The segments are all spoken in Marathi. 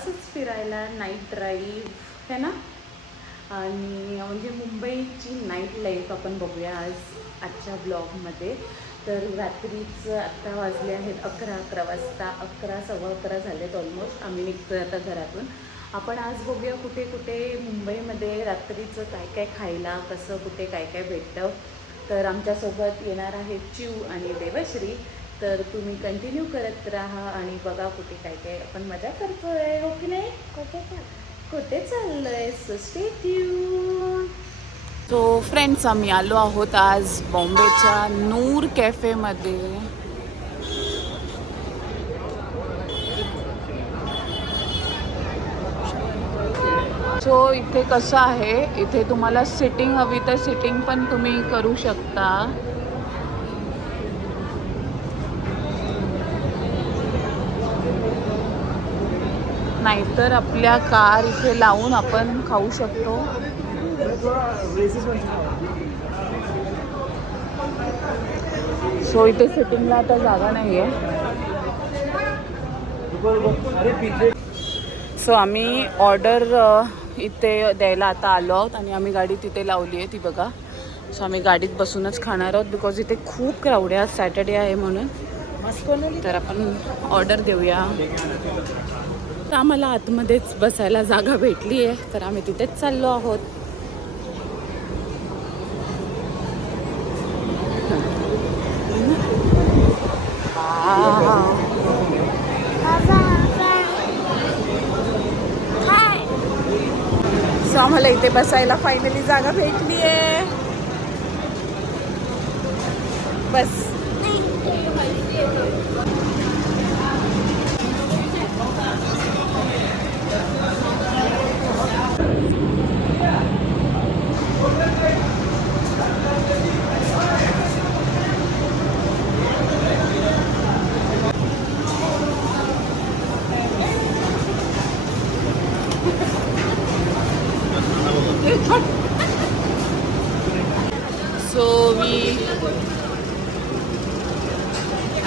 असंच फिरायला, नाईट ड्राईव्ह है ना. आणि म्हणजे मुंबईची नाईट लाईफ आपण बघूया आजच्या ब्लॉगमध्ये. तर रात्रीचं आत्ता वाजले आहेत 11 वाजता, 11 सव्वा 11 झालेत ऑलमोस्ट. आम्ही निघतो आहे आता घरातून. आपण आज बघूया कुठे कुठे मुंबईमध्ये रात्रीचं काय काय खायला, कसं कुठे काय काय भेटतं. तर आमच्यासोबत येणार आहेत चिव आणि देवश्री. तर तुम्ही कंटिन्यू करत राहा आणि बघा कुठे काय काय आपण मजा करतोय, हो की नाही. कुठे चाललंय, so stay tune. So friends, आम्ही आलो आहोत आज बॉम्बेच्या नूर कॅफेमध्ये. सो इथे कसं आहे, इथे तुम्हाला सिटिंग हवी तर सिटिंग पण तुम्ही करू शकता. नाहीतर आपल्या कार इथे लावून आपण खाऊ शकतो. सो इथे सिटिंगला आता जागा नाही आहे. सो आम्ही ऑर्डर इथे द्यायला आता आलो आहोत आणि आम्ही गाडी तिथे लावली आहे, ती बघा. सो आम्ही गाडीत बसूनच खाणार आहोत बिकॉज इथे खूप क्राऊड आहे, आज सॅटर्डे आहे म्हणून. तर आपण ऑर्डर देऊया. तर आम्हाला आतमध्येच बसायला जागा भेटली आहे, तर आम्ही तिथेच चाललो आहोत. सो आम्हाला इथे बसायला फायनली जागा भेटली आहे. बस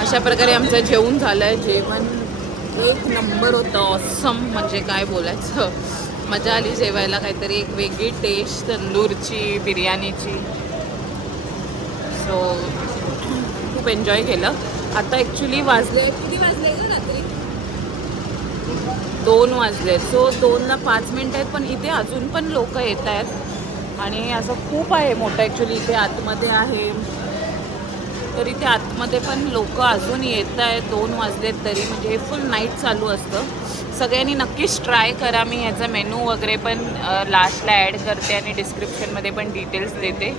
अशा प्रकारे आमचं जेवण झालं आहे. जेवण एक नंबर होतं, ऑसम. म्हणजे काय बोलायचं, मजा आली जेवायला. काहीतरी एक वेगळी टेस्ट तंदूरची, बिर्याणीची. सो खूप एन्जॉय केलं. आता ॲक्च्युली वाजले, किती वाजले का रात्री? 2 वाजले. सो 2ला 5 मिनटं आहेत, पण इथे अजून पण लोक येत आहेत आणि असं खूप आहे मोठं. ॲक्च्युली इथे आतमध्ये आहे, तर इथे आतमध्ये पण लोक अजून येत आहेत. 2 वाजलेत तरी, म्हणजे हे फुल नाईट चालू असतं. सगळ्यांनी नक्कीच ट्राय करा. मी ह्याचा मेनू वगैरे पण लास्टला ॲड करते आणि डिस्क्रिप्शनमध्ये पण डिटेल्स देते.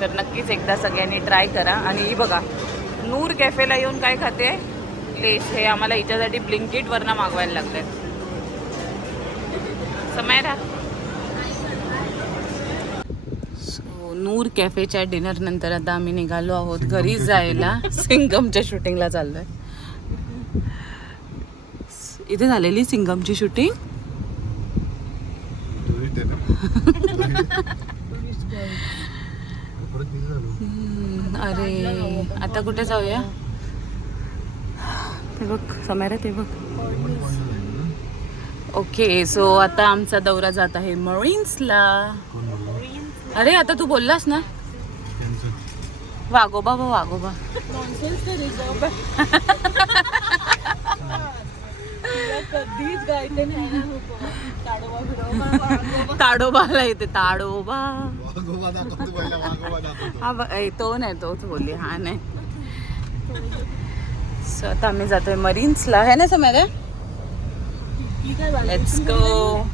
तर नक्कीच एकदा सगळ्यांनी ट्राय करा. आणि ही बघा, नूर कॅफेला येऊन काय खाते, लेस. हे आम्हाला हिच्यासाठी ब्लिंकिटवरनं मागवायला लागतं आहे. समायरा. नूर कॅफेच्या डिनर नंतर आता आम्ही निघालो आहोत घरी जायला. सिंगमच्या शूटिंगला चाललोय. इथे झालेली सिंगमची शूटिंग. अरे आता कुठे जाऊया? ते बघ समायरा, ते बघ. ओके, सो आता आमचा दौरा जात आहे मरीन्सला. अरे आता तू बोललास ना वाघोबा, वाघोबा. ताडोबाला येते, ताडोबा. हा तो नाही, तोच बोलली, हा नाही. सो आता आम्ही जातोय मरीन्सला, है ना समायरा? Let's go.